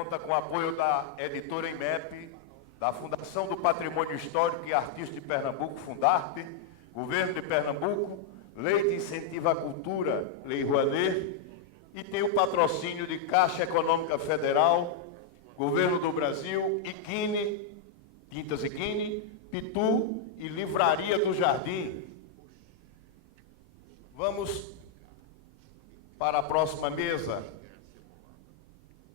conta com o apoio da editora IMEP, da Fundação do Patrimônio Histórico e Artístico de Pernambuco, Fundarte, Governo de Pernambuco, Lei de Incentivo à Cultura, Lei Rouanet, e tem o patrocínio de Caixa Econômica Federal, Governo do Brasil, Iquine, Tintas Iquine, Pitu e Livraria do Jardim. Vamos para a próxima mesa,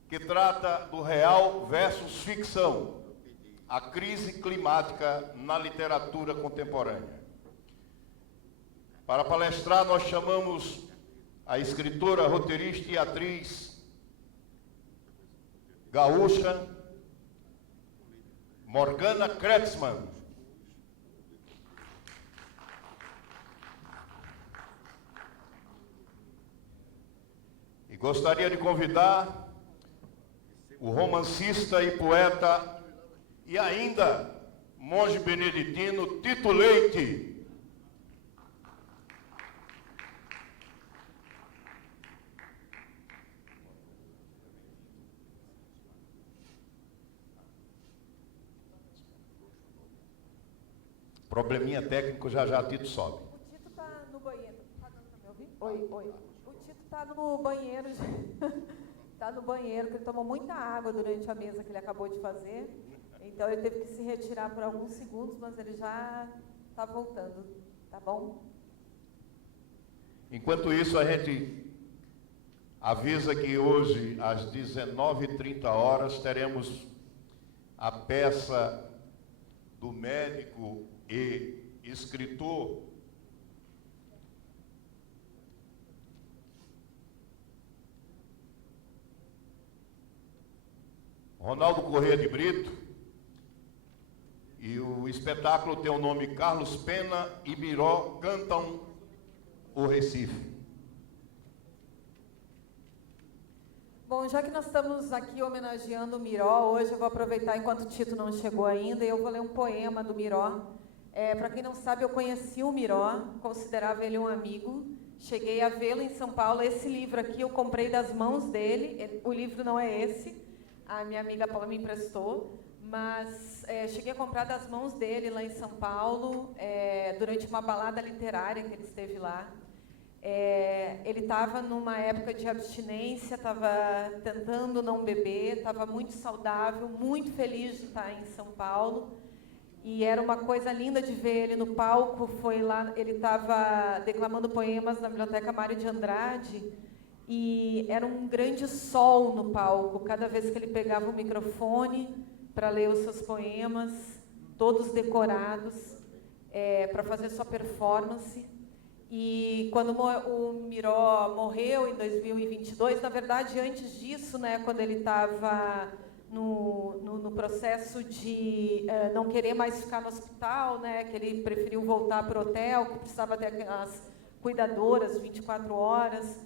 que trata do real versus ficção, a crise climática na literatura contemporânea. Para palestrar, nós chamamos a escritora, roteirista e atriz gaúcha Morgana Kretzmann. E gostaria de convidar o romancista e poeta e ainda monge beneditino Tito Leite. Probleminha técnico, já Tito sobe. O Tito tá no banheiro. Tá dando pra me ouvir? Oi. O Tito tá no banheiro. Tá no banheiro, porque ele tomou muita água durante a mesa que ele acabou de fazer. Então ele teve que se retirar por alguns segundos, mas ele já está voltando. Tá bom? Enquanto isso, a gente avisa que hoje, às 19h30, teremos a peça do médico e escritor Ronaldo Corrêa de Brito, e o espetáculo tem o nome Carlos Pena e Miró Cantam o Recife. Bom, já que nós estamos aqui homenageando o Miró, hoje eu vou aproveitar enquanto o Tito não chegou ainda e eu vou ler um poema do Miró. Para quem não sabe, eu conheci o Miró, considerava ele um amigo. Cheguei a vê-lo em São Paulo. Esse livro aqui eu comprei das mãos dele. O livro não é esse, a minha amiga Paula me emprestou, mas cheguei a comprar das mãos dele lá em São Paulo, durante uma balada literária que ele esteve lá. Ele estava numa época de abstinência, estava tentando não beber, estava muito saudável, muito feliz de estar em São Paulo. E era uma coisa linda de ver ele no palco. Foi lá, ele estava declamando poemas na Biblioteca Mário de Andrade, e era um grande sol no palco, cada vez que ele pegava o microfone para ler os seus poemas, todos decorados, para fazer sua performance. E quando o Miró morreu em 2022, na verdade, antes disso, né, quando ele estava no processo de não querer mais ficar no hospital, né, que ele preferiu voltar para o hotel, que precisava ter aquelas cuidadoras 24 horas.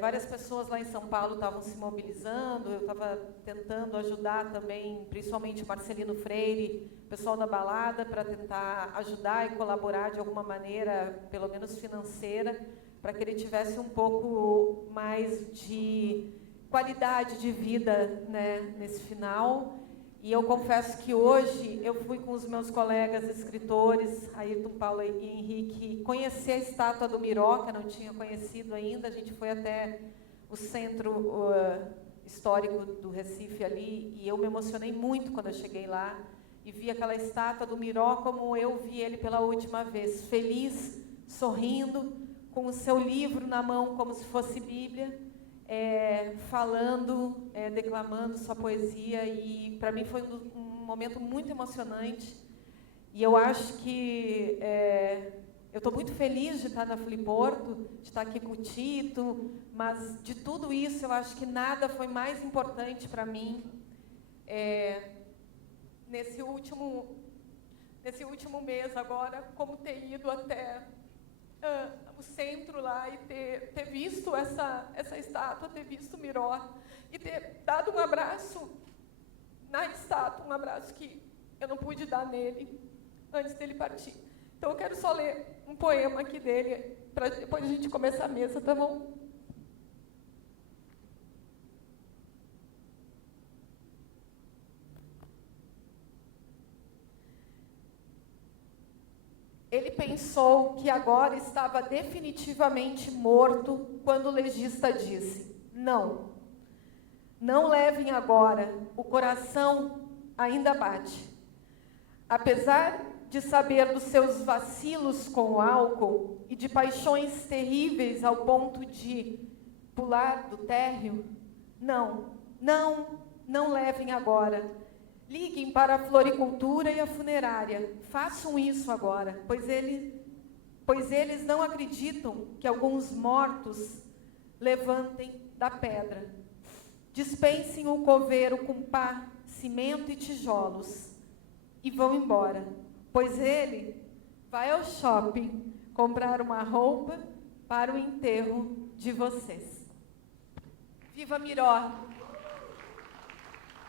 Várias pessoas lá em São Paulo estavam se mobilizando, eu estava tentando ajudar também, principalmente o Marcelino Freire, o pessoal da balada, para tentar ajudar e colaborar de alguma maneira, pelo menos financeira, para que ele tivesse um pouco mais de qualidade de vida, né, nesse final. E eu confesso que hoje eu fui com os meus colegas escritores, Ayrton, Paulo e Henrique, conhecer a estátua do Miró, que eu não tinha conhecido ainda. A gente foi até o centro histórico do Recife ali, e eu me emocionei muito quando eu cheguei lá e vi aquela estátua do Miró como eu vi ele pela última vez, feliz, sorrindo, com o seu livro na mão como se fosse Bíblia, falando, declamando sua poesia, e para mim foi um momento muito emocionante. E eu acho que eu estou muito feliz de estar na Filiporto, de estar aqui com o Tito, mas de tudo isso eu acho que nada foi mais importante para mim nesse último mês agora, como ter ido até o centro lá e ter visto essa estátua, ter visto o Miró e ter dado um abraço na estátua, um abraço que eu não pude dar nele antes dele partir. Então eu quero só ler um poema aqui dele, para depois a gente começar a mesa, tá bom? Ele pensou que agora estava definitivamente morto quando o legista disse: não, não levem agora, o coração ainda bate. Apesar de saber dos seus vacilos com o álcool e de paixões terríveis ao ponto de pular do térreo, não levem agora. Liguem para a floricultura e a funerária. Façam isso agora, pois eles não acreditam que alguns mortos levantem da pedra. Dispensem o coveiro com pá, cimento e tijolos e vão embora, pois ele vai ao shopping comprar uma roupa para o enterro de vocês. Viva Miró!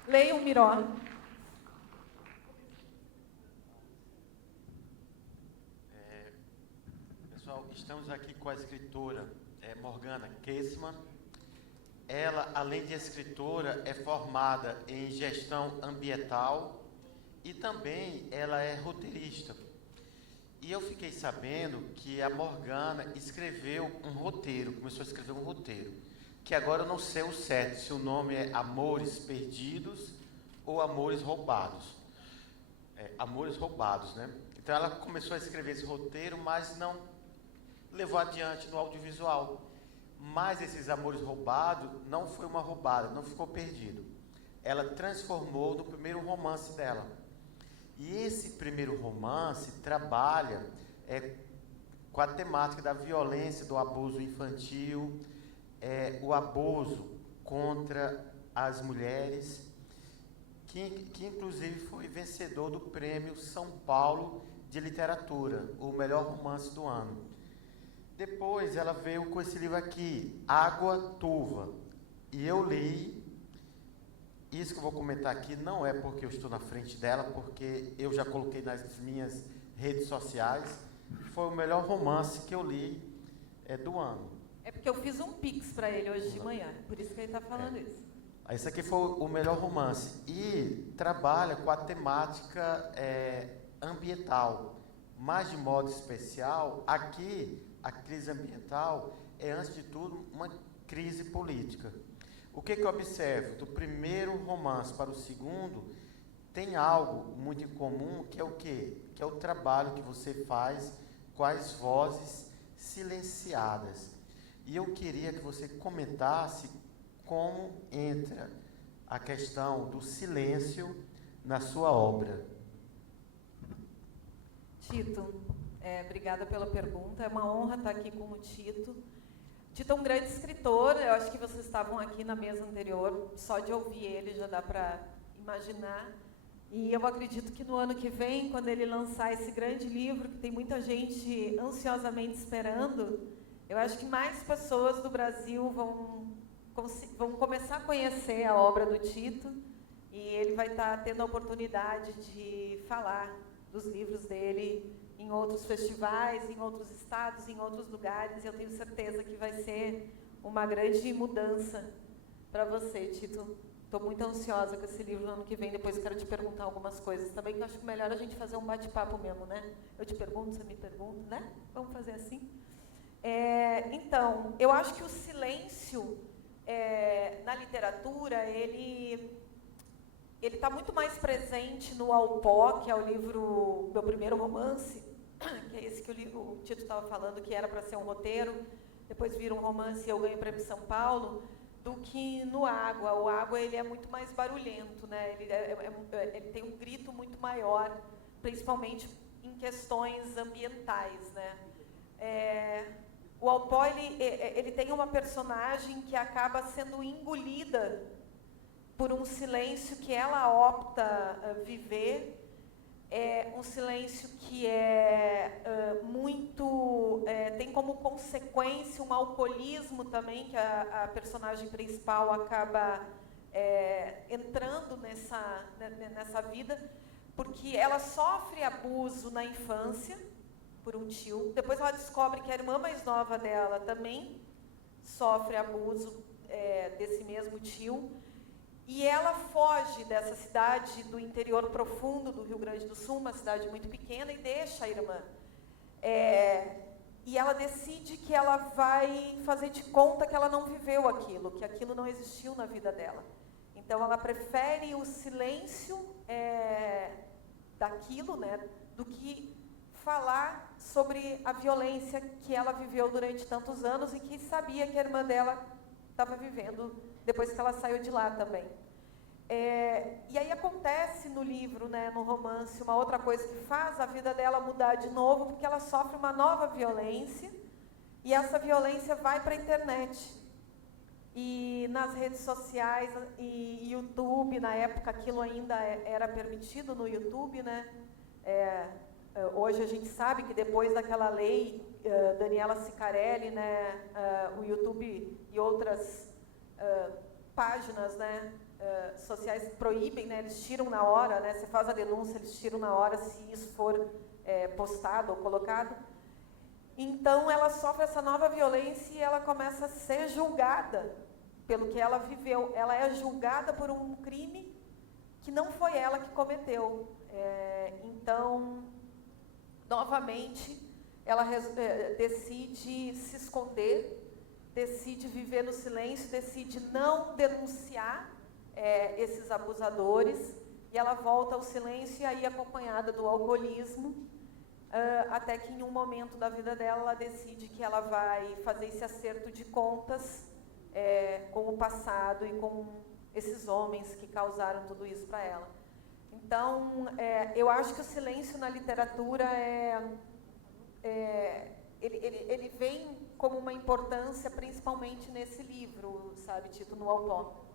Leiam Miró. Pessoal, estamos aqui com a escritora Morgana Kessman. Ela, além de escritora, é formada em gestão ambiental e também ela é roteirista. E eu fiquei sabendo que a Morgana escreveu um roteiro, começou a escrever um roteiro, que agora eu não sei o certo, se o nome é Amores Perdidos ou Amores Roubados. Amores Roubados, né? Então ela começou a escrever esse roteiro, mas não levou adiante no audiovisual. Mas esses amores roubados não foi uma roubada, não ficou perdido. Ela transformou no primeiro romance dela. E esse primeiro romance trabalha com a temática da violência, do abuso infantil, o abuso contra as mulheres, que inclusive foi vencedor do Prêmio São Paulo de Literatura, o melhor romance do ano. Depois ela veio com esse livro aqui, Água Turva, e eu li. Isso que eu vou comentar aqui não é porque eu estou na frente dela, porque eu já coloquei nas minhas redes sociais. Foi o melhor romance que eu li do ano. É porque eu fiz um pix para ele hoje de manhã, por isso que ele está falando isso. Esse aqui foi o melhor romance. E trabalha com a temática ambiental, mas de modo especial. Aqui, a crise ambiental é, antes de tudo, uma crise política. O que eu observo? Do primeiro romance para o segundo, tem algo muito em comum, que é o quê? Que é o trabalho que você faz com as vozes silenciadas. E eu queria que você comentasse como entra a questão do silêncio na sua obra. Tito, obrigada pela pergunta. É uma honra estar aqui com o Tito. Tito é um grande escritor. Eu acho que vocês estavam aqui na mesa anterior. Só de ouvir ele já dá para imaginar. E eu acredito que no ano que vem, quando ele lançar esse grande livro, que tem muita gente ansiosamente esperando, eu acho que mais pessoas do Brasil vão começar a conhecer a obra do Tito, e ele vai estar tendo a oportunidade de falar dos livros dele em outros festivais, em outros estados, em outros lugares, e eu tenho certeza que vai ser uma grande mudança para você, Tito. Estou muito ansiosa com esse livro no ano que vem. Depois eu quero te perguntar algumas coisas também, que eu acho que melhor a gente fazer um bate-papo mesmo, né? Eu te pergunto, você me pergunta, né? Vamos fazer assim? Então, eu acho que o silêncio na literatura, ele está muito mais presente no Alpó, que é o livro, meu primeiro romance, que é esse que o Tito estava falando, que era para ser um roteiro, depois vira um romance e eu ganho o Prêmio São Paulo, do que no Água. O Água, ele é muito mais barulhento, né? Ele tem um grito muito maior, principalmente em questões ambientais, né? O Alpó, ele tem uma personagem que acaba sendo engolida por um silêncio que ela opta a viver, um silêncio que tem como consequência um alcoolismo também, que a personagem principal acaba entrando nessa vida, porque ela sofre abuso na infância por um tio, depois ela descobre que a irmã mais nova dela também sofre abuso desse mesmo tio, e ela foge dessa cidade do interior profundo do Rio Grande do Sul, uma cidade muito pequena, e deixa a irmã. E ela decide que ela vai fazer de conta que ela não viveu aquilo, que aquilo não existiu na vida dela. Então, ela prefere o silêncio daquilo, né, do que falar sobre a violência que ela viveu durante tantos anos e que sabia que a irmã dela estava vivendo depois que ela saiu de lá também. E aí acontece no livro, né, no romance, uma outra coisa que faz a vida dela mudar de novo, porque ela sofre uma nova violência, e essa violência vai para a internet. E nas redes sociais e YouTube, na época aquilo ainda era permitido no YouTube, né? Hoje a gente sabe que depois daquela lei, Daniela Ciccarelli, né, o YouTube e outras páginas, né, sociais proíbem, né, eles tiram na hora, né, você faz a denúncia, eles tiram na hora se isso for postado ou colocado. Então, ela sofre essa nova violência e ela começa a ser julgada pelo que ela viveu. Ela é julgada por um crime que não foi ela que cometeu. Então, novamente, ela decide se esconder, decide viver no silêncio, decide não denunciar esses abusadores, e ela volta ao silêncio, e aí acompanhada do alcoolismo, até que em um momento da vida dela, ela decide que ela vai fazer esse acerto de contas com o passado e com esses homens que causaram tudo isso para ela. Então, eu acho que o silêncio na literatura ele vem como uma importância, principalmente nesse livro, sabe, Tito, no Autônomo.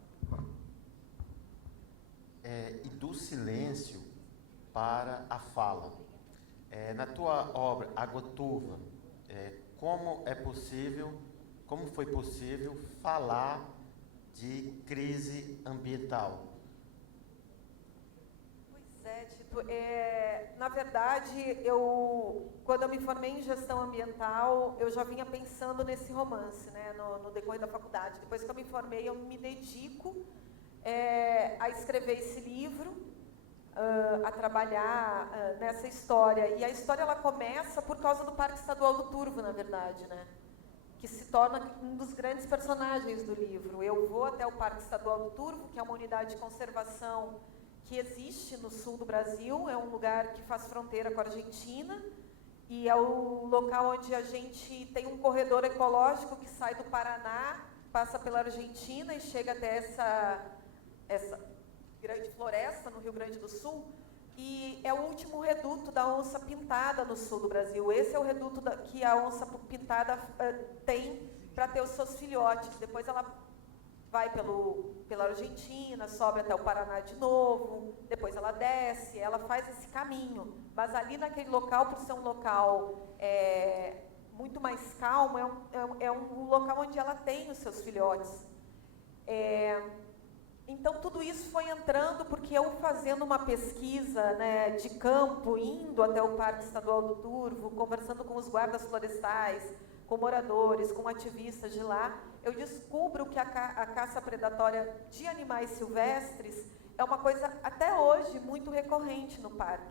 E do silêncio para a fala. Na tua obra, Água Turva, como foi possível falar de crise ambiental? Pois é, Tito. Na verdade, quando eu me formei em gestão ambiental, eu já vinha pensando nesse romance, né, no decorrer da faculdade. Depois que eu me formei, eu me dedico a escrever esse livro, a trabalhar nessa história. E a história ela começa por causa do Parque Estadual do Turvo, na verdade, né? Que se torna um dos grandes personagens do livro. Eu vou até o Parque Estadual do Turvo, que é uma unidade de conservação que existe no sul do Brasil, é um lugar que faz fronteira com a Argentina, e é o local onde a gente tem um corredor ecológico que sai do Paraná, passa pela Argentina e chega até essa grande floresta no Rio Grande do Sul, e é o último reduto da onça pintada no sul do Brasil. Esse é o reduto que a onça pintada tem para ter os seus filhotes. Depois ela vai pela Argentina, sobe até o Paraná de novo, depois ela desce, ela faz esse caminho. Mas ali naquele local, por ser um local muito mais calmo, é um local onde ela tem os seus filhotes. Então, tudo isso foi entrando porque eu, fazendo uma pesquisa, né, de campo, indo até o Parque Estadual do Turvo, conversando com os guardas florestais, com moradores, com ativistas de lá, eu descubro que a caça predatória de animais silvestres é uma coisa, até hoje, muito recorrente no parque.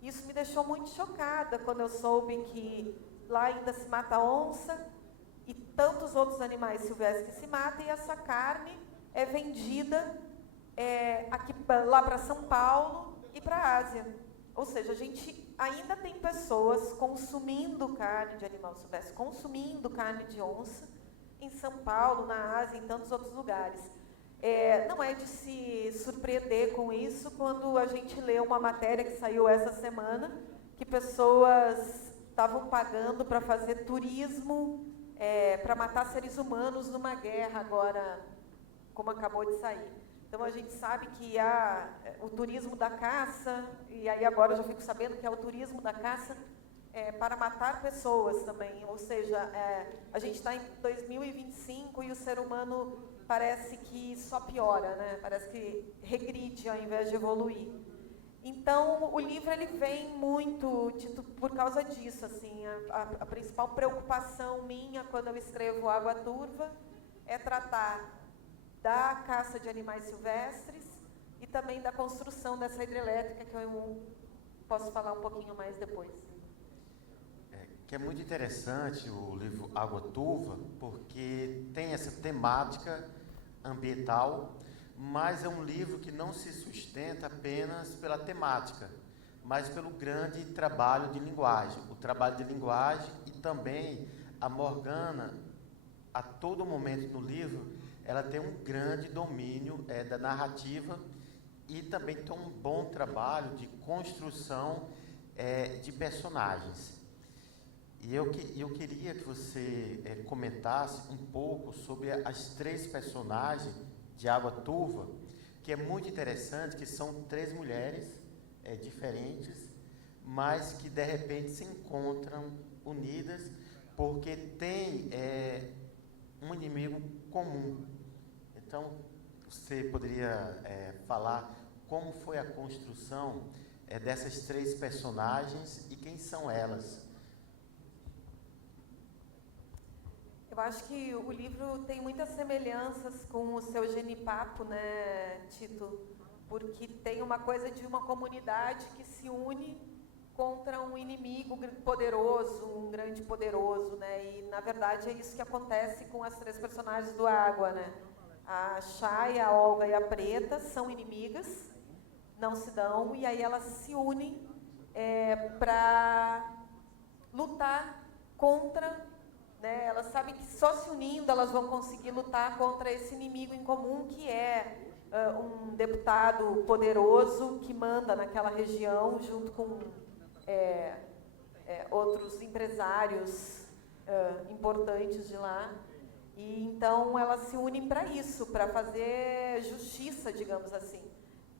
Isso me deixou muito chocada quando eu soube que lá ainda se mata onça e tantos outros animais silvestres que se matam, e essa carne é vendida lá para São Paulo e para a Ásia. Ou seja, a gente ainda tem pessoas consumindo carne de animal silvestre, consumindo carne de onça em São Paulo, na Ásia, em tantos outros lugares. Não é de se surpreender com isso quando a gente lê uma matéria que saiu essa semana, que pessoas estavam pagando para fazer turismo, para matar seres humanos numa guerra agora, como acabou de sair. Então, a gente sabe que há o turismo da caça, e aí agora eu já fico sabendo que é o turismo da caça para matar pessoas também. Ou seja, a gente está em 2025 e o ser humano parece que só piora, né? Parece que regride ao invés de evoluir. Então, o livro ele vem muito, Tito, por causa disso. Assim, a principal preocupação minha quando eu escrevo Água Turva é tratar da caça de animais silvestres e também da construção dessa hidrelétrica, que eu posso falar um pouquinho mais depois. que é muito interessante o livro Água Turva, porque tem essa temática ambiental, mas é um livro que não se sustenta apenas pela temática, mas pelo grande trabalho de linguagem. O trabalho de linguagem e também a Morgana, a todo momento no livro, ela tem um grande domínio da narrativa e também tem um bom trabalho de construção de personagens. E eu queria que você comentasse um pouco sobre as 3 personagens de Água Turva, que é muito interessante, que são 3 mulheres diferentes, mas que de repente se encontram unidas porque tem um inimigo comum. Então, você poderia falar como foi a construção dessas 3 personagens e quem são elas? Eu acho que o livro tem muitas semelhanças com o seu genipapo, né, Tito? Porque tem uma coisa de uma comunidade que se une contra um inimigo poderoso, um grande poderoso, né? E, na verdade, é isso que acontece com as 3 personagens do Água, né? A Chay, a Olga e a Preta são inimigas, não se dão, e aí elas se unem para lutar contra... Né, elas sabem que só se unindo elas vão conseguir lutar contra esse inimigo em comum, que é um deputado poderoso que manda naquela região, junto com outros empresários importantes de lá. E então elas se unem para isso, para fazer justiça, digamos assim.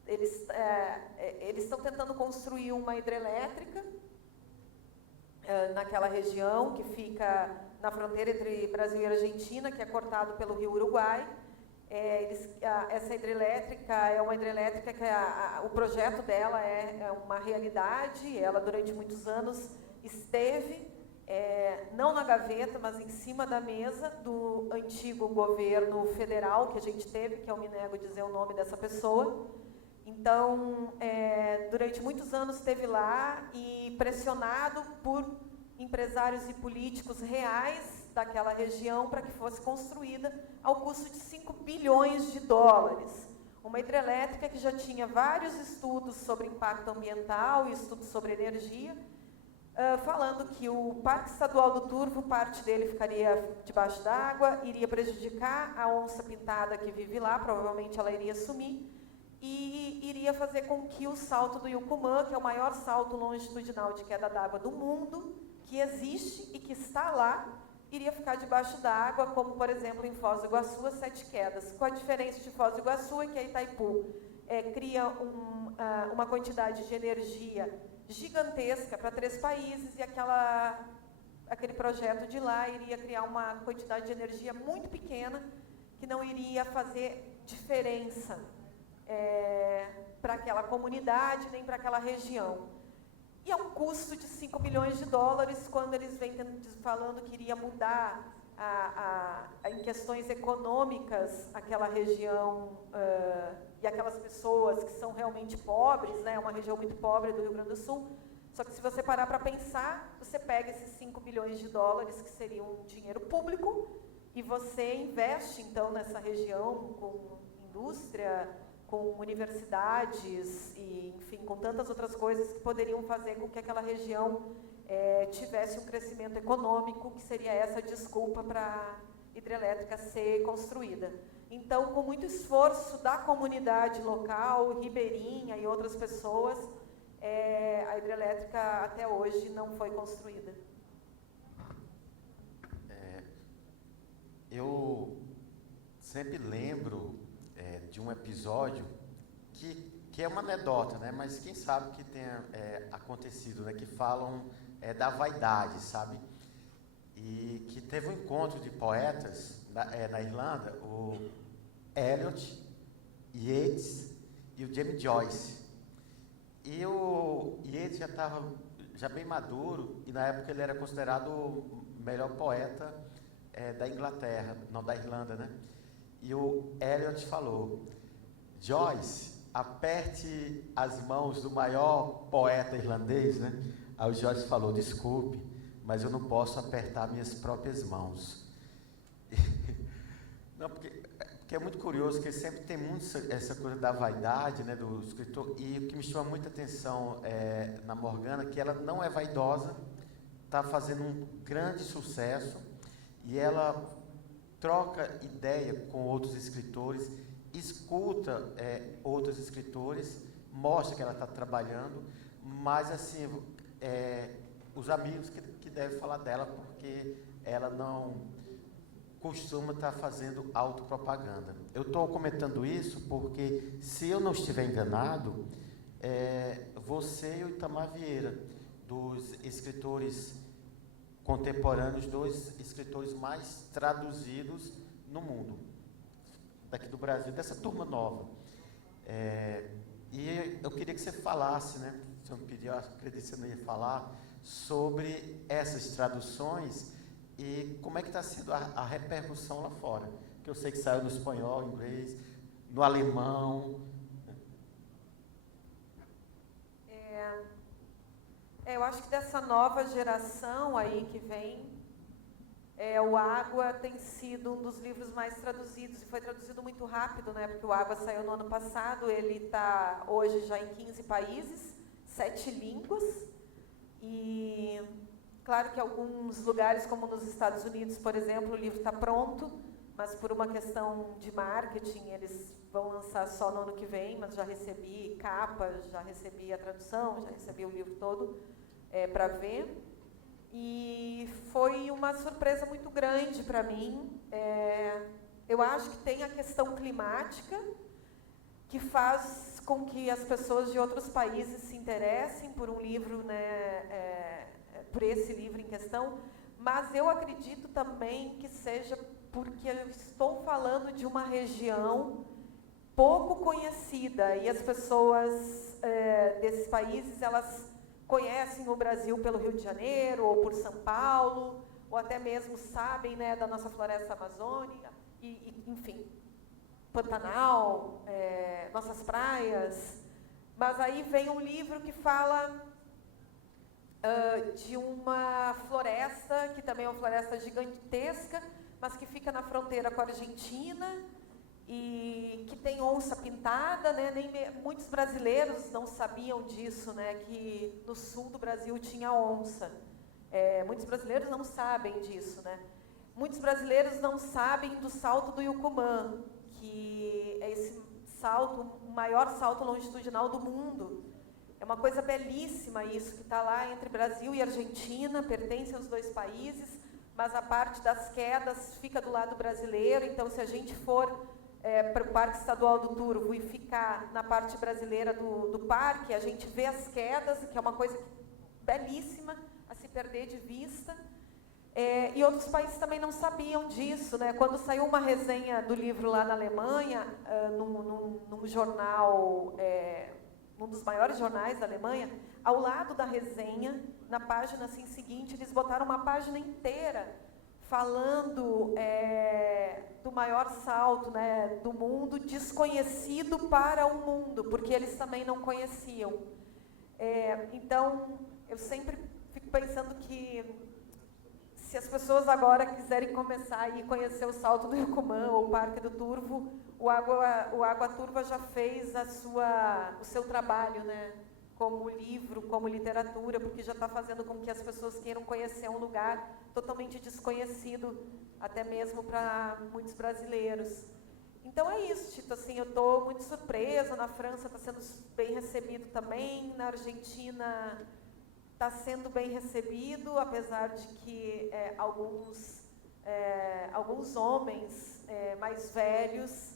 Eles estão tentando construir uma hidrelétrica naquela região que fica na fronteira entre Brasil e Argentina, que é cortado pelo rio Uruguai. Essa hidrelétrica é uma hidrelétrica que o projeto dela é uma realidade. Ela, durante muitos anos, esteve, não na gaveta, mas em cima da mesa do antigo governo federal que a gente teve, que eu me nego a dizer o nome dessa pessoa. Então, durante muitos anos esteve lá e pressionado por empresários e políticos reais daquela região para que fosse construída ao custo de 5 bilhões de dólares. Uma hidrelétrica que já tinha vários estudos sobre impacto ambiental e estudos sobre energia, falando que o Parque Estadual do Turvo, parte dele ficaria debaixo d'água, iria prejudicar a onça-pintada que vive lá, provavelmente ela iria sumir, e iria fazer com que o salto do Yucumã, que é o maior salto longitudinal de queda d'água do mundo, que existe e que está lá, iria ficar debaixo d'água, como, por exemplo, em Foz do Iguaçu, as 7 quedas. Com a diferença de Foz do Iguaçu é que a Itaipu cria uma quantidade de energia gigantesca para 3 países e aquele projeto de lá iria criar uma quantidade de energia muito pequena que não iria fazer diferença para aquela comunidade nem para aquela região. E é um custo de 5 bilhões de dólares quando eles vêm falando que iria mudar em questões econômicas aquela região e aquelas pessoas que são realmente pobres, né? É uma região muito pobre do Rio Grande do Sul. Só que se você parar para pensar, você pega esses 5 bilhões de dólares, que seriam um dinheiro público, e você investe, então, nessa região com indústria, com universidades e, enfim, com tantas outras coisas que poderiam fazer com que aquela região tivesse um crescimento econômico, que seria essa desculpa para a hidrelétrica ser construída. Então, com muito esforço da comunidade local, ribeirinha e outras pessoas, a hidrelétrica até hoje não foi construída. Eu sempre lembro de um episódio que é uma anedota, né? Mas quem sabe que tenha acontecido, né? Que falam da vaidade, sabe? E que teve um encontro de poetas na Irlanda, o Eliot, Yeats e o James Joyce. E o Yeats já estava bem maduro, e na época ele era considerado o melhor poeta da Inglaterra, não, da Irlanda, né? E o Eliot falou: Joyce, aperte as mãos do maior poeta irlandês, né? Aí o Joyce falou: desculpe, mas eu não posso apertar minhas próprias mãos. Não, porque é muito curioso, que sempre tem muito essa coisa da vaidade, né, do escritor, e o que me chama muita atenção na Morgana, que ela não é vaidosa, está fazendo um grande sucesso, e ela troca ideia com outros escritores, escuta outros escritores, mostra que ela está trabalhando, mas assim, os amigos que devem falar dela, porque ela não costuma estar fazendo autopropaganda. Eu estou comentando isso porque, se eu não estiver enganado, você e o Itamar Vieira, dos escritores contemporâneos, dois escritores mais traduzidos no mundo, daqui do Brasil, dessa turma nova. E eu queria que você falasse, né, se eu me pedir, eu acredito que você não ia falar, sobre essas traduções e como é que está sendo a repercussão lá fora. Que eu sei que saiu no espanhol, inglês, no alemão. Eu acho que dessa nova geração aí que vem, o Água tem sido um dos livros mais traduzidos, e foi traduzido muito rápido, né? Porque o Água saiu no ano passado, ele está hoje já em 15 países, 7 línguas, e claro que alguns lugares, como nos Estados Unidos, por exemplo, o livro está pronto, mas por uma questão de marketing, eles vão lançar só no ano que vem, mas já recebi capa, já recebi a tradução, já recebi o livro todo para ver. E foi uma surpresa muito grande para mim. Eu acho que tem a questão climática, que faz com que as pessoas de outros países se interessem por um livro, né, por esse livro em questão, mas eu acredito também que seja porque eu estou falando de uma região pouco conhecida, e as pessoas desses países, elas conhecem o Brasil pelo Rio de Janeiro, ou por São Paulo, ou até mesmo sabem, né, da nossa floresta amazônica, enfim, Pantanal, nossas praias. Mas aí vem um livro que fala de uma floresta, que também é uma floresta gigantesca, mas que fica na fronteira com a Argentina, e que tem onça pintada, né? Muitos brasileiros não sabiam disso, né? Que no sul do Brasil tinha onça. Muitos brasileiros não sabem disso, né? Muitos brasileiros não sabem do Salto do Yucumã, que é esse salto, o maior salto longitudinal do mundo. É uma coisa belíssima isso, que está lá entre Brasil e Argentina, pertence aos dois países, mas a parte das quedas fica do lado brasileiro. Então, se a gente for para o Parque Estadual do Turvo e ficar na parte brasileira do parque, a gente vê as quedas, que é uma coisa belíssima a se perder de vista. E outros países também não sabiam disso, né? Quando saiu uma resenha do livro lá na Alemanha, num jornal, um dos maiores jornais da Alemanha, ao lado da resenha, na página assim, seguinte, eles botaram uma página inteira falando do maior salto, né, do mundo, desconhecido para o mundo, porque eles também não conheciam. Então, eu sempre fico pensando que, se as pessoas agora quiserem começar a ir conhecer o Salto do Yucumã ou o Parque do Turvo, o Água Turva já fez o seu trabalho, né, como livro, como literatura, porque já está fazendo com que as pessoas queiram conhecer um lugar totalmente desconhecido, até mesmo para muitos brasileiros. Então é isso, Tito, assim, eu estou muito surpresa. Na França está sendo bem recebido também, na Argentina está sendo bem recebido, apesar de que alguns homens mais velhos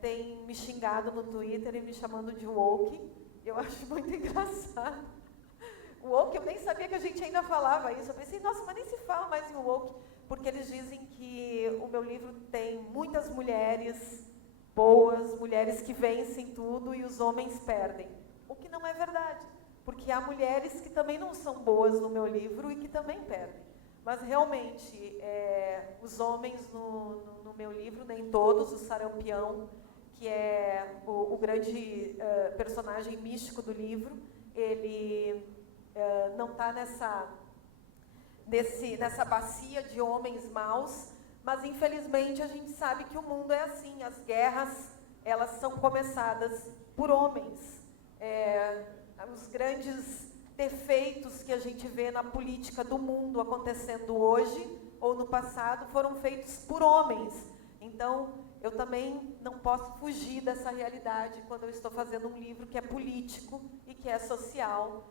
têm me xingado no Twitter e me chamando de woke. Eu acho muito engraçado. O woke, eu nem sabia que a gente ainda falava isso. Eu pensei, nossa, mas nem se fala mais em woke, porque eles dizem que o meu livro tem muitas mulheres boas, mulheres que vencem tudo e os homens perdem. O que não é verdade, porque há mulheres que também não são boas no meu livro e que também perdem. Mas realmente, os homens no meu livro, nem todos, o Sarampião, que é o grande personagem místico do livro, ele não está nessa bacia de homens maus, mas infelizmente a gente sabe que o mundo é assim, as guerras, elas são começadas por homens. Os grandes defeitos que a gente vê na política do mundo acontecendo hoje ou no passado foram feitos por homens. Então, eu também não posso fugir dessa realidade quando eu estou fazendo um livro que é político e que é social,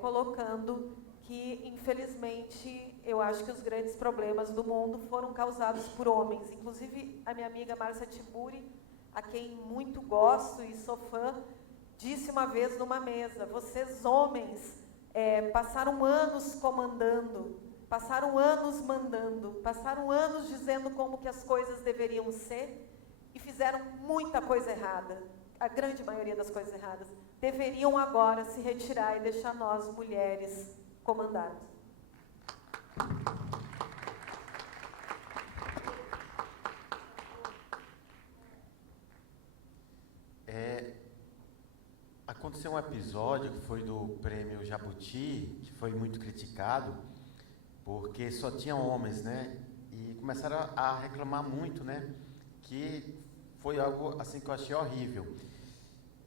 colocando que, infelizmente, eu acho que os grandes problemas do mundo foram causados por homens. Inclusive, a minha amiga Márcia Tiburi, a quem muito gosto e sou fã, disse uma vez numa mesa: vocês homens passaram anos comandando, passaram anos mandando, passaram anos dizendo como que as coisas deveriam ser e fizeram muita coisa errada, a grande maioria das coisas erradas. Deveriam agora se retirar e deixar nós, mulheres, comandar. Aconteceu um episódio que foi do Prêmio Jabuti, que foi muito criticado, porque só tinha homens, né? E começaram a reclamar muito, né? Que foi algo assim que eu achei horrível.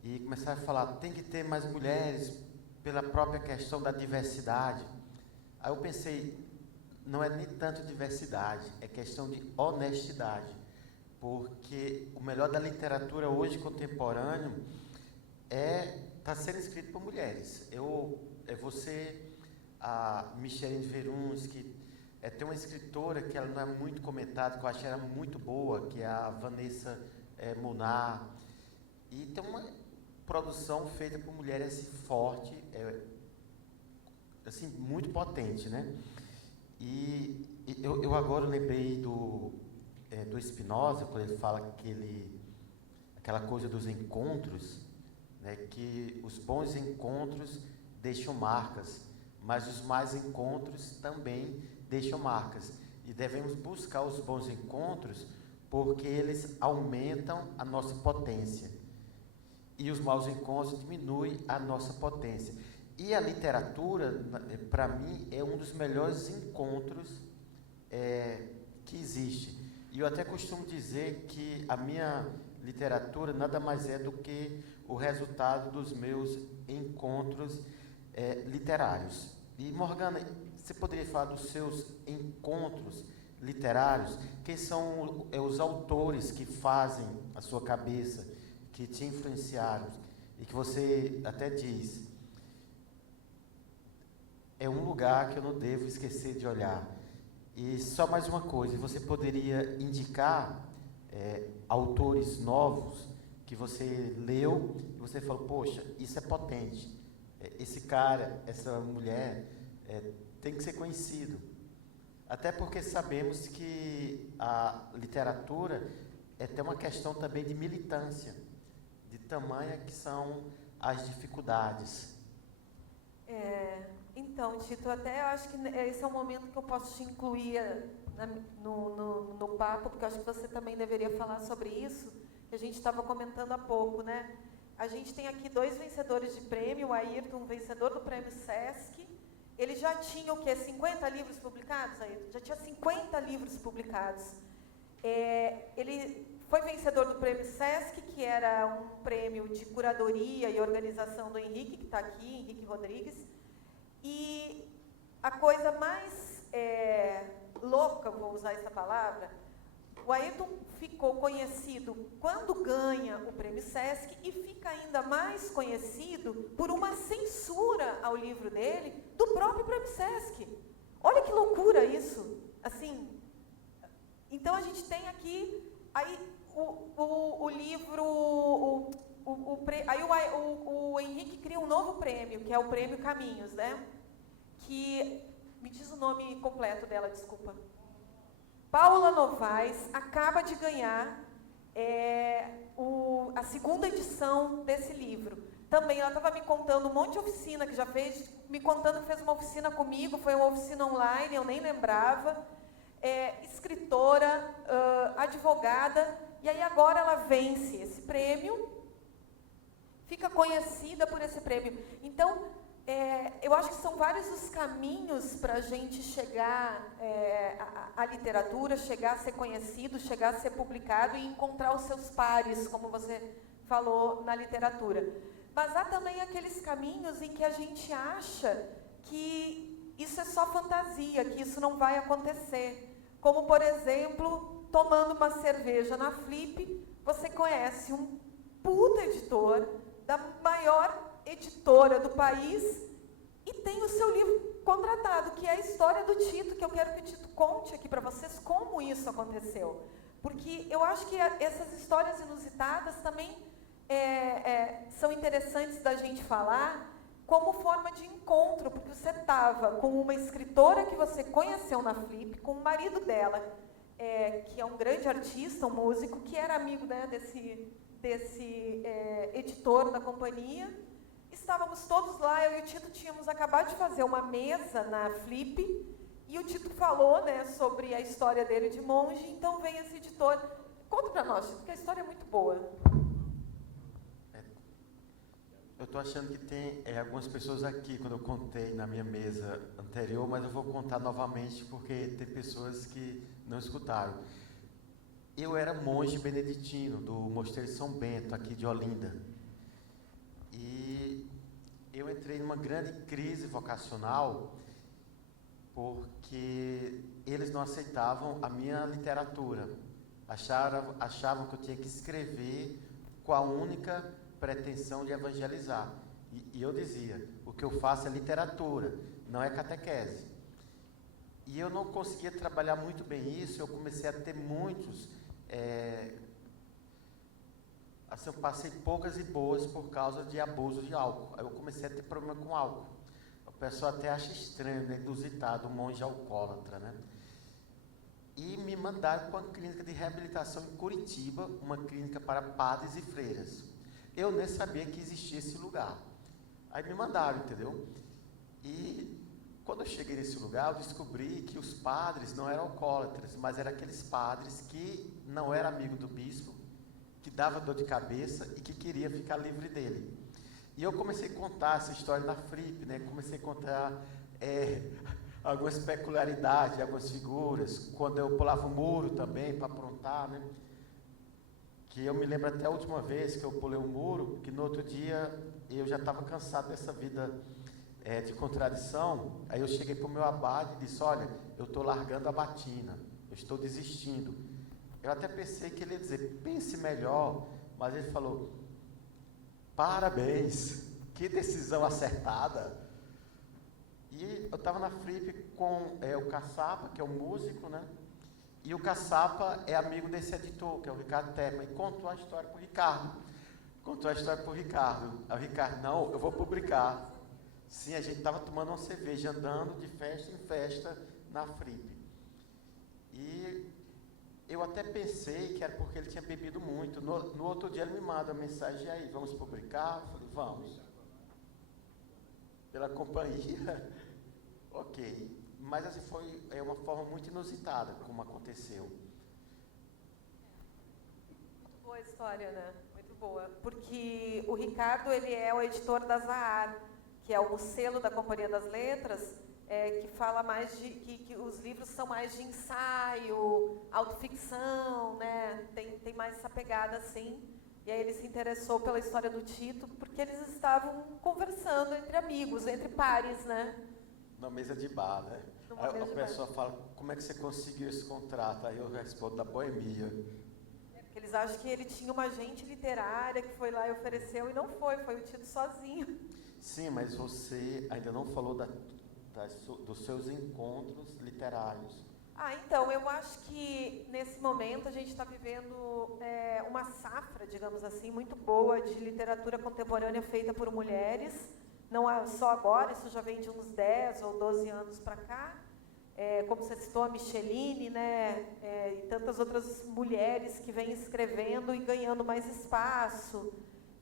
E começaram a falar, tem que ter mais mulheres pela própria questão da diversidade. Aí eu pensei, não é nem tanto diversidade, é questão de honestidade. Porque o melhor da literatura hoje contemporâneo está sendo escrito por mulheres. Você, a Micheline Verunsky, tem uma escritora que ela não é muito comentada, que eu achei ela muito boa, que é a Vanessa Munar. E tem uma produção feita por mulheres forte, assim, muito potente, né? E eu agora lembrei do Spinoza, quando ele fala aquela coisa dos encontros, né, que os bons encontros deixam marcas, mas os más encontros também deixam marcas. E devemos buscar os bons encontros porque eles aumentam a nossa potência. E os maus encontros diminuem a nossa potência. E a literatura, para mim, é um dos melhores encontros que existe. E eu até costumo dizer que a minha literatura nada mais é do que o resultado dos meus encontros literários. E, Morgana, você poderia falar dos seus encontros literários? Quem são os autores que fazem a sua cabeça, que te influenciaram e que você até diz, é um lugar que eu não devo esquecer de olhar? E só mais uma coisa, você poderia indicar autores novos que você leu e você falou, poxa, isso é potente, esse cara, essa mulher tem que ser conhecido. Até porque sabemos que a literatura tem uma questão também de militância, de tamanha que são as dificuldades. Então, Tito, até eu acho que esse é um momento que eu posso te incluir no papo, porque eu acho que você também deveria falar sobre isso, que a gente estava comentando há pouco, né? A gente tem aqui 2 vencedores de prêmio, o Ayrton, vencedor do prêmio Sesc. Ele já tinha, 50 livros publicados, Ayrton? Já tinha 50 livros publicados. Ele foi vencedor do prêmio Sesc, que era um prêmio de curadoria e organização do Henrique, que está aqui, Henrique Rodrigues. E a coisa mais louca, vou usar essa palavra, o Ayrton ficou conhecido quando ganha o prêmio Sesc e fica ainda mais conhecido por uma censura ao livro dele do próprio prêmio Sesc. Olha que loucura isso! Assim, então a gente tem aqui aí o livro, o Henrique cria um novo prêmio, que é o Prêmio Caminhos, né? Que, me diz o nome completo dela, desculpa. Paula Novaes acaba de ganhar a 2ª edição desse livro. Também ela estava me contando um monte de oficina que já fez, me contando que fez uma oficina comigo, foi uma oficina online, eu nem lembrava. Escritora, advogada, e aí agora ela vence esse prêmio, fica conhecida por esse prêmio. Então, eu acho que são vários os caminhos para a gente chegar à literatura, chegar a ser conhecido, chegar a ser publicado e encontrar os seus pares, como você falou, na literatura. Mas há também aqueles caminhos em que a gente acha que isso é só fantasia, que isso não vai acontecer. Como, por exemplo, tomando uma cerveja na Flip, você conhece um puta editor da maior editora do país e tem o seu livro contratado, que é a história do Tito, que eu quero que o Tito conte aqui para vocês como isso aconteceu. Porque eu acho que essas histórias inusitadas também são interessantes da gente falar como forma de encontro, porque você estava com uma escritora que você conheceu na Flip, com o marido dela, que é um grande artista, um músico, que era amigo, né, desse editor da companhia. Estávamos todos lá, eu e o Tito tínhamos acabado de fazer uma mesa na Flip, e o Tito falou, né, sobre a história dele de monge, então vem esse editor. Conta para nós, Tito, que a história é muito boa. Eu estou achando que tem algumas pessoas aqui, quando eu contei na minha mesa anterior, mas eu vou contar novamente, porque tem pessoas que não escutaram. Eu era monge beneditino do Mosteiro de São Bento, aqui de Olinda. E eu entrei numa grande crise vocacional porque eles não aceitavam a minha literatura. Achavam que eu tinha que escrever com a única pretensão de evangelizar. E eu dizia, o que eu faço é literatura, não é catequese. E eu não conseguia trabalhar muito bem isso, eu comecei a ter muitos... assim, eu passei poucas e boas por causa de abuso de álcool. Aí eu comecei a ter problema com álcool. O pessoal até acha estranho, né, inusitado, um monge alcoólatra, né? E me mandaram para uma clínica de reabilitação em Curitiba, uma clínica para padres e freiras. Eu nem sabia que existia esse lugar. Aí me mandaram, entendeu? E quando eu cheguei nesse lugar, eu descobri que os padres não eram alcoólatras, mas eram aqueles padres que não eram amigos do bispo, que dava dor de cabeça e que queria ficar livre dele. E eu comecei a contar essa história na Flip, né? Comecei a contar algumas peculiaridades, algumas figuras, quando eu pulava o muro também para aprontar, né? Que eu me lembro até a última vez que eu pulei o muro, que no outro dia eu já estava cansado dessa vida de contradição. Aí eu cheguei para o meu abade e disse, olha, eu estou largando a batina, eu estou desistindo. Eu até pensei que ele ia dizer, pense melhor, mas ele falou, parabéns, que decisão acertada. E eu estava na Flip com o Caçapa, que é um músico, né? E o Caçapa é amigo desse editor, que é o Ricardo Terma, e contou a história para o Ricardo. Aí o Ricardo, não, eu vou publicar. Sim, a gente estava tomando uma cerveja, andando de festa em festa na Flip. E eu até pensei que era porque ele tinha bebido muito. No outro dia ele me manda uma mensagem, e aí, vamos publicar? Eu falei, vamos. Pela companhia, ok. Mas assim, foi uma forma muito inusitada como aconteceu. Muito boa a história, né? Muito boa. Porque o Ricardo, ele é o editor da Zahar, que é o selo da Companhia das Letras, que fala mais de... que os livros são mais de ensaio, autoficção, né? Tem mais essa pegada, assim. E aí ele se interessou pela história do Tito, porque eles estavam conversando entre amigos, entre pares, né? Na mesa de bar, né? Aí a pessoa fala, como é que você conseguiu esse contrato? Aí eu respondo, da boemia. Porque eles acham que ele tinha uma agente literária que foi lá e ofereceu, e não foi o Tito sozinho. Sim, mas você ainda não falou dos seus encontros literários. Então, eu acho que nesse momento a gente está vivendo uma safra, digamos assim, muito boa de literatura contemporânea feita por mulheres. Não é só agora, isso já vem de uns 10 ou 12 anos para cá. Como você citou, a Micheline, né? E tantas outras mulheres que vêm escrevendo e ganhando mais espaço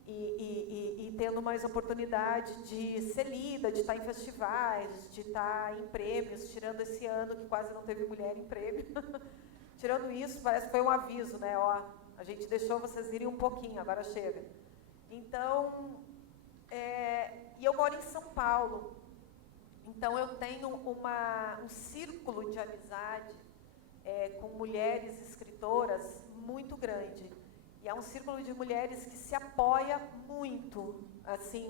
e tendo mais oportunidade de ser lida, de estar em festivais, de estar em prêmios, tirando esse ano que quase não teve mulher em prêmio. Tirando isso, parece que foi um aviso, né? Ó, a gente deixou vocês irem um pouquinho, agora chega. Então, e eu moro em São Paulo. Então, eu tenho um círculo de amizade com mulheres escritoras muito grande. E é um círculo de mulheres que se apoia muito, assim,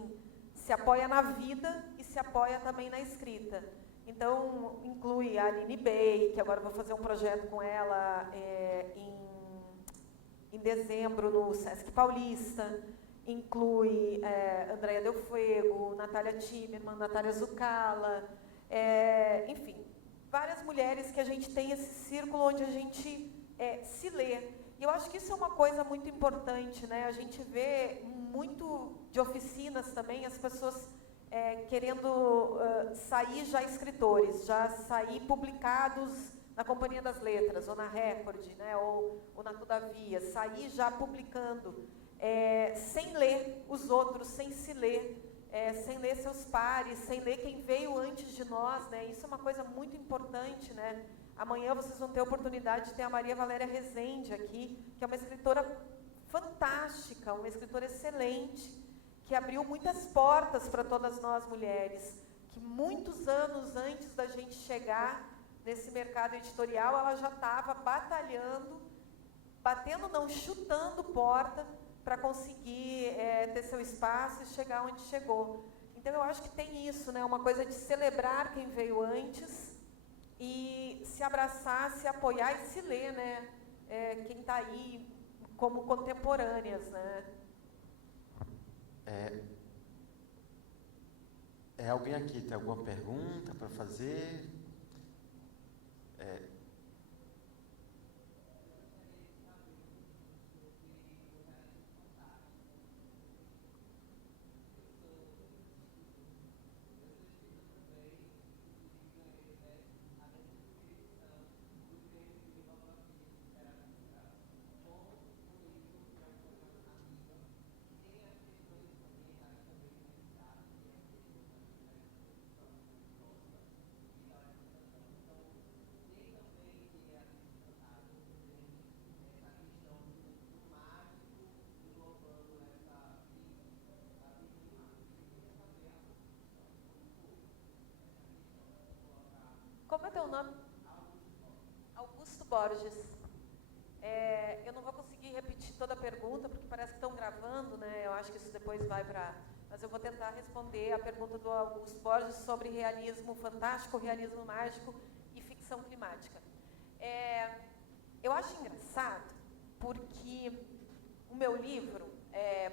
se apoia na vida e se apoia também na escrita. Então, inclui a Aline Bey, que agora vou fazer um projeto com ela em dezembro no Sesc Paulista. Inclui Andréia Del Fuego, Natália Timmerman, Natália Zucala, enfim, várias mulheres que a gente tem esse círculo onde a gente se lê. E eu acho que isso é uma coisa muito importante, né? A gente vê muito de oficinas também, as pessoas querendo sair já escritores, já sair publicados na Companhia das Letras, ou na Record, né? ou na Todavia, sair já publicando, sem ler os outros, sem se ler, sem ler seus pares, sem ler quem veio antes de nós, né? Isso é uma coisa muito importante, né? Amanhã vocês vão ter a oportunidade de ter a Maria Valéria Rezende aqui, que é uma escritora fantástica, uma escritora excelente, que abriu muitas portas para todas nós mulheres, que muitos anos antes da gente chegar nesse mercado editorial, ela já estava batalhando, chutando porta para conseguir ter seu espaço e chegar onde chegou. Então, eu acho que tem isso, né? Uma coisa de celebrar quem veio antes e se abraçar, se apoiar e se ler, né? Quem está aí como contemporâneas, né? Alguém aqui tem alguma pergunta para fazer? Como é teu nome? Augusto Borges. Eu não vou conseguir repetir toda a pergunta, porque parece que estão gravando, né? Eu acho que isso depois vai para... Mas eu vou tentar responder a pergunta do Augusto Borges sobre realismo fantástico, realismo mágico e ficção climática. Eu acho engraçado, porque o meu livro,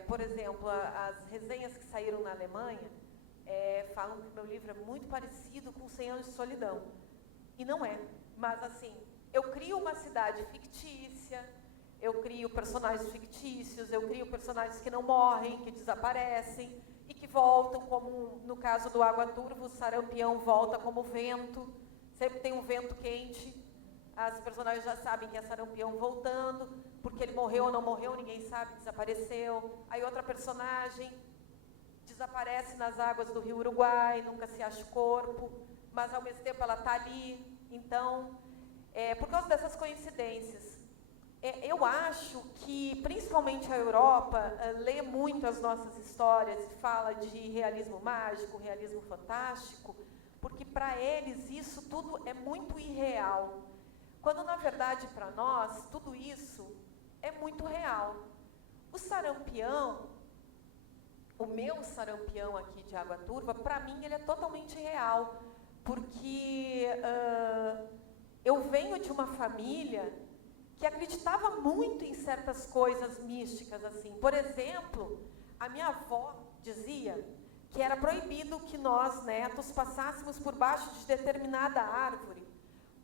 por exemplo, as resenhas que saíram na Alemanha, falam que o meu livro é muito parecido com 100 Anos de Solidão. E não é. Mas, assim, eu crio uma cidade fictícia, eu crio personagens fictícios, eu crio personagens que não morrem, que desaparecem e que voltam, como no caso do Água Turva, o Sarampião volta como vento. Sempre tem um vento quente. As personagens já sabem que é Sarampião voltando, porque ele morreu ou não morreu, ninguém sabe, desapareceu. Aí outra personagem desaparece nas águas do Rio Uruguai, nunca se acha o corpo, mas ao mesmo tempo ela está ali. Então, por causa dessas coincidências, eu acho que, principalmente a Europa, lê muito as nossas histórias e fala de realismo mágico, realismo fantástico, porque para eles isso tudo é muito irreal. Quando, na verdade, para nós, tudo isso é muito real. O Sarampião, o meu Sarampião aqui de Água Turva, para mim ele é totalmente real, porque eu venho de uma família que acreditava muito em certas coisas místicas, assim. Por exemplo, a minha avó dizia que era proibido que nós, netos, passássemos por baixo de determinada árvore,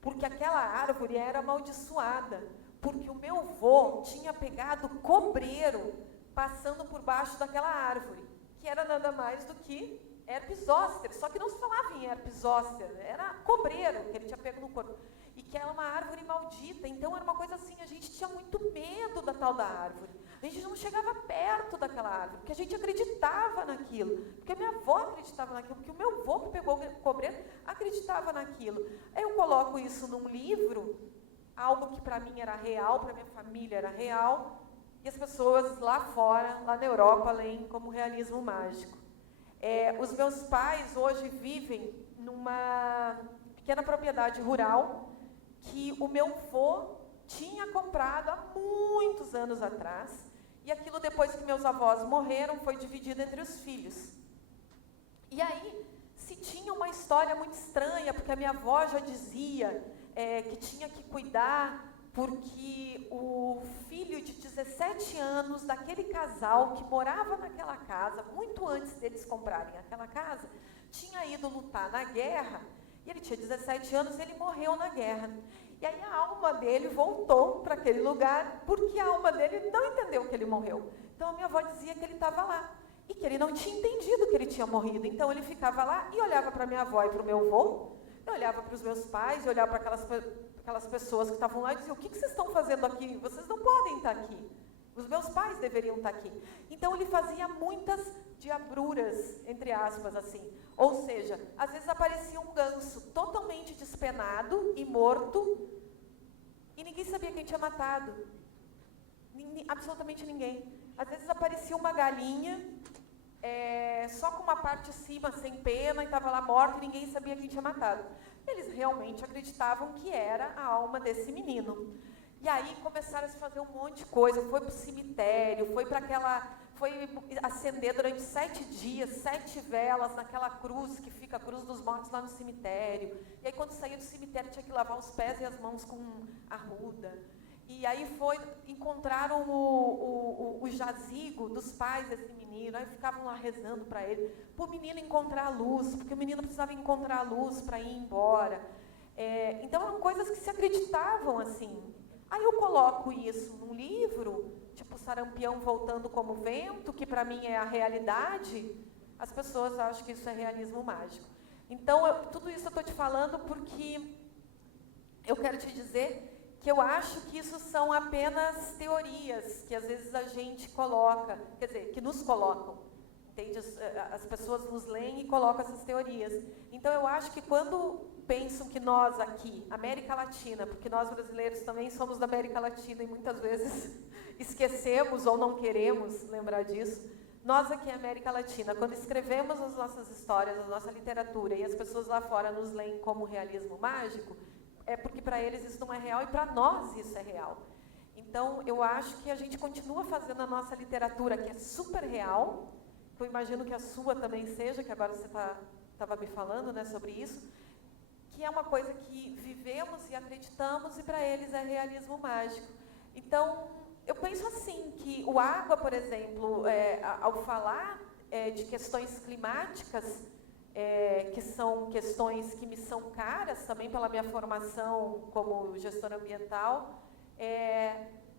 porque aquela árvore era amaldiçoada, porque o meu avô tinha pegado cobreiro passando por baixo daquela árvore, que era nada mais do que herpes zoster, só que não se falava em herpes zoster, era cobreiro que ele tinha pego no corpo, e que era uma árvore maldita. Então era uma coisa assim, a gente tinha muito medo da tal da árvore, a gente não chegava perto daquela árvore, porque a gente acreditava naquilo, porque a minha avó acreditava naquilo, porque o meu avô que pegou o cobreiro acreditava naquilo. Aí eu coloco isso num livro, algo que para mim era real, para minha família era real, e as pessoas lá fora, lá na Europa, leem como realismo mágico. Os meus pais hoje vivem numa pequena propriedade rural que o meu avô tinha comprado há muitos anos atrás, e aquilo, depois que meus avós morreram, foi dividido entre os filhos. E aí se tinha uma história muito estranha, porque a minha avó já dizia que tinha que cuidar, porque o filho de 17 anos daquele casal que morava naquela casa, muito antes deles comprarem aquela casa, tinha ido lutar na guerra, e ele tinha 17 anos e ele morreu na guerra. E aí a alma dele voltou para aquele lugar, porque a alma dele não entendeu que ele morreu. Então a minha avó dizia que ele estava lá, e que ele não tinha entendido que ele tinha morrido. Então ele ficava lá e olhava para minha avó e para o meu avô, eu olhava para os meus pais, eu olhava para aquelas pessoas que estavam lá e dizia: o que vocês estão fazendo aqui? Vocês não podem estar aqui. Os meus pais deveriam estar aqui. Então ele fazia muitas diabruras, entre aspas, assim. Ou seja, às vezes aparecia um ganso totalmente despenado e morto, e ninguém sabia quem tinha matado. Absolutamente ninguém. Às vezes aparecia uma galinha, só com uma parte de cima, sem pena, e estava lá morta, e ninguém sabia quem tinha matado. Eles realmente acreditavam que era a alma desse menino. E aí começaram a se fazer um monte de coisa, foi para o cemitério, foi acender durante 7 dias, 7 velas naquela cruz, que fica a Cruz dos Mortos lá no cemitério. E aí quando saía do cemitério tinha que lavar os pés e as mãos com arruda. E aí encontraram o jazigo dos pais desse menino, aí ficavam lá rezando para ele, para o menino encontrar a luz, porque o menino precisava encontrar a luz para ir embora. Então eram coisas que se acreditavam assim. Aí eu coloco isso num livro, tipo Sarampião Voltando como Vento, que para mim é a realidade, as pessoas acham que isso é realismo mágico. Então, tudo isso eu estou te falando porque eu quero te dizer que eu acho que isso são apenas teorias que às vezes a gente coloca, quer dizer, que nos colocam, entende? As pessoas nos leem e colocam essas teorias. Então, eu acho que quando pensam que nós aqui, América Latina, porque nós brasileiros também somos da América Latina e muitas vezes esquecemos ou não queremos lembrar disso, nós aqui, América Latina, quando escrevemos as nossas histórias, a nossa literatura, e as pessoas lá fora nos leem como realismo mágico, é porque para eles isso não é real e para nós isso é real. Então, eu acho que a gente continua fazendo a nossa literatura, que é super real, que eu imagino que a sua também seja, que agora você estava me falando, né, sobre isso, que é uma coisa que vivemos e acreditamos e para eles é realismo mágico. Então, eu penso assim, que o Água, por exemplo, ao falar de questões climáticas, que são questões que me são caras também pela minha formação como gestora ambiental,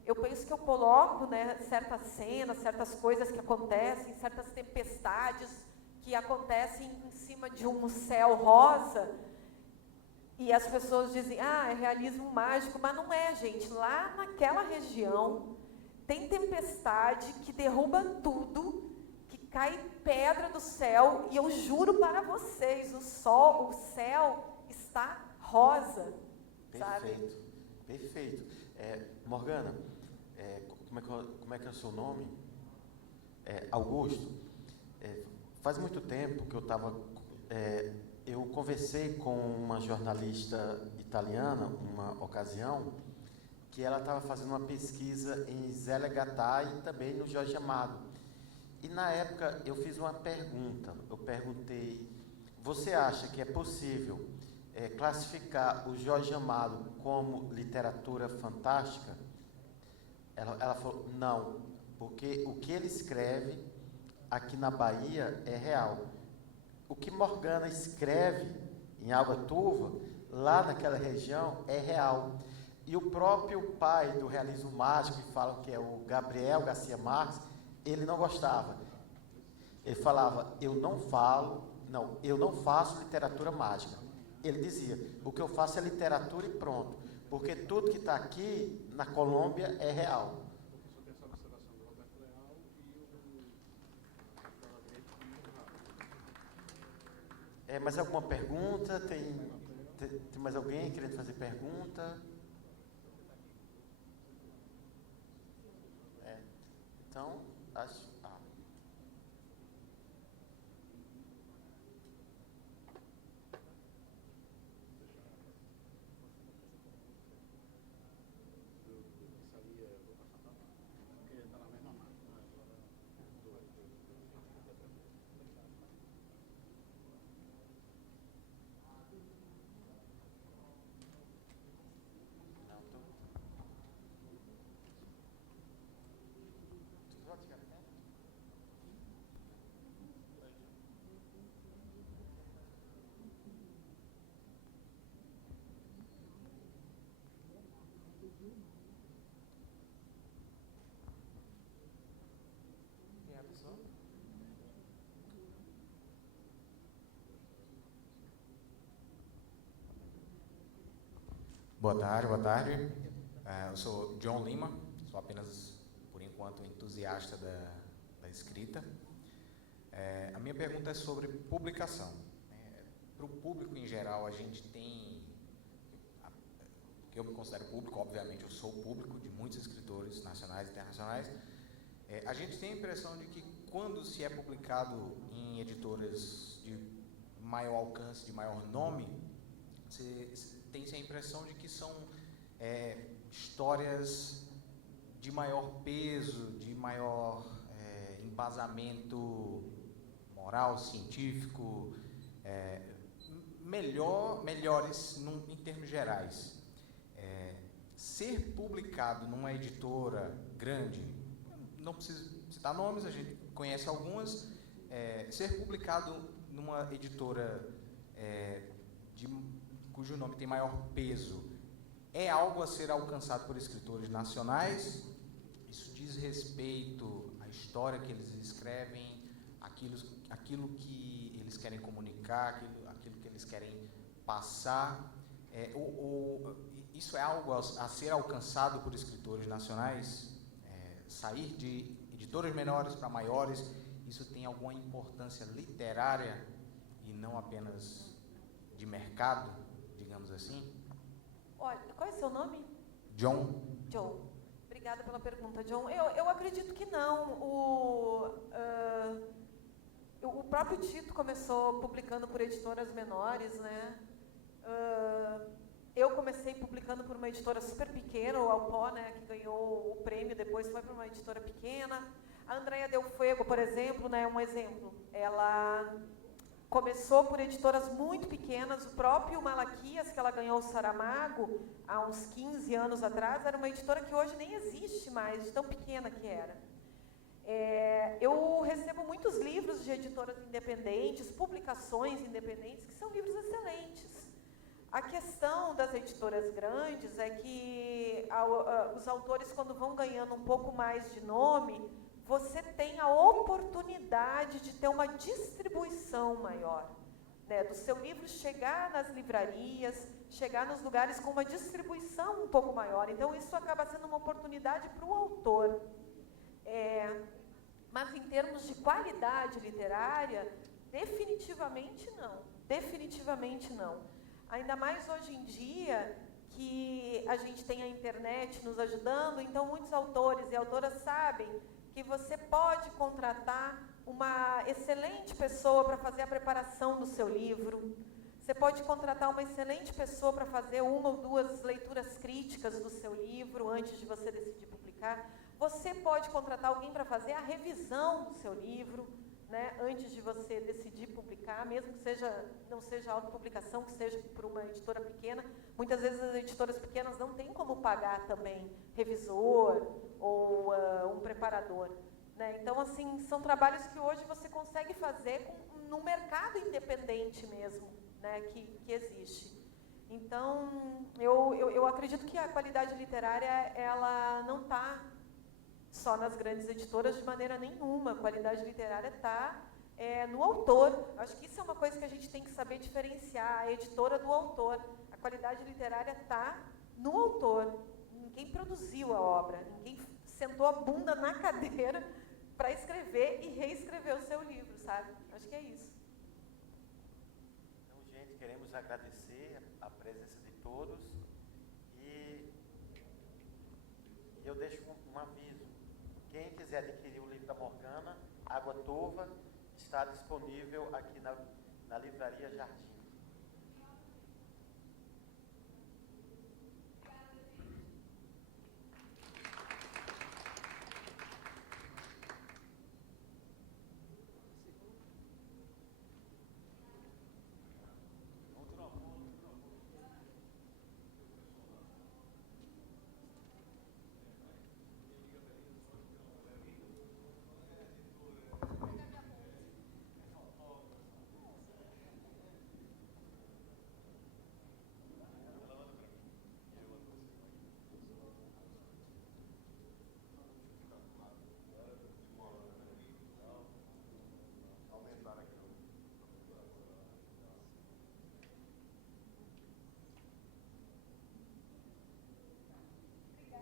eu penso que eu coloco, né, certas cenas, certas coisas que acontecem, certas tempestades que acontecem em cima de um céu rosa, e as pessoas dizem: ah, é realismo mágico, mas não é, gente. Lá naquela região tem tempestade que derruba tudo, que cai pedra do céu, e eu juro para vocês, o céu está rosa. Perfeito, sabe? perfeito. Morgana, como é que é o seu nome? Augusto. Faz muito tempo que eu conversei com uma jornalista italiana, uma ocasião, que ela estava fazendo uma pesquisa em Zélia Gattai e também no Jorge Amado. E na época eu fiz uma pergunta, eu perguntei: você acha que é possível classificar o Jorge Amado como literatura fantástica? Ela falou: não, porque o que ele escreve aqui na Bahia é real. O que Morgana escreve em Água Turva, lá naquela região, é real. E o próprio pai do realismo mágico, que falam que é o Gabriel Garcia Marques, ele não gostava. Ele falava: eu não faço literatura mágica. Ele dizia: o que eu faço é literatura e pronto, porque tudo que está aqui na Colômbia é real. Mais alguma pergunta? Tem mais alguém querendo fazer pergunta? Então, acho... Boa tarde, boa tarde. Eu sou John Lima, sou apenas, por enquanto, entusiasta da escrita. A minha pergunta é sobre publicação. Para o público em geral, a gente tem, que eu me considero público, obviamente eu sou público de muitos escritores nacionais e internacionais, a gente tem a impressão de que quando se é publicado em editoras de maior alcance, de maior nome, tem-se a impressão de que são histórias de maior peso, de maior embasamento moral, científico, melhores em termos gerais. Ser publicado numa editora grande, não preciso citar nomes, a gente conhece algumas, ser publicado numa editora cujo nome tem maior peso, é algo a ser alcançado por escritores nacionais? Isso diz respeito à história que eles escrevem, aquilo que eles querem comunicar, aquilo que eles querem passar, isso é algo a ser alcançado por escritores nacionais? Sair de editoras menores para maiores, isso tem alguma importância literária e não apenas de mercado, digamos assim? Olha, qual é o seu nome? John. John. Obrigada pela pergunta, John. Eu acredito que não. O próprio Tito começou publicando por editoras menores, né? Eu comecei publicando por uma editora super pequena, o Alpó, né, que ganhou o prêmio, depois foi para uma editora pequena. A Andrea Del Fuego, por exemplo, né, é um exemplo. Ela começou por editoras muito pequenas. O próprio Malaquias, que ela ganhou o Saramago há uns 15 anos atrás, era uma editora que hoje nem existe mais, de tão pequena que era. Eu recebo muitos livros de editoras independentes, publicações independentes, que são livros excelentes. A questão das editoras grandes é que os autores, quando vão ganhando um pouco mais de nome, você tem a oportunidade de ter uma distribuição maior, né, do seu livro chegar nas livrarias, chegar nos lugares com uma distribuição um pouco maior. Então, isso acaba sendo uma oportunidade para o autor. Mas, em termos de qualidade literária, definitivamente não. Definitivamente não. Ainda mais hoje em dia, que a gente tem a internet nos ajudando, então muitos autores e autoras sabem que você pode contratar uma excelente pessoa para fazer a preparação do seu livro. Você pode contratar uma excelente pessoa para fazer uma ou duas leituras críticas do seu livro antes de você decidir publicar. Você pode contratar alguém para fazer a revisão do seu livro, né, antes de você decidir publicar, mesmo que não seja autopublicação, que seja por uma editora pequena. Muitas vezes as editoras pequenas não têm como pagar também revisor ou um preparador, né? Então, assim, são trabalhos que hoje você consegue fazer no mercado independente mesmo, né, que existe. Então, eu acredito que a qualidade literária, ela não está só nas grandes editoras de maneira nenhuma. A qualidade literária está no autor. Acho que isso é uma coisa que a gente tem que saber diferenciar, a editora do autor. A qualidade literária está no autor, em quem produziu a obra, em quem sentou a bunda na cadeira para escrever e reescrever o seu livro, sabe? Acho que é isso. Então, gente, queremos agradecer a presença de todos e eu deixo um aviso. Quem quiser adquirir o livro da Morgana, Água Turva, está disponível aqui na Livraria Jardim.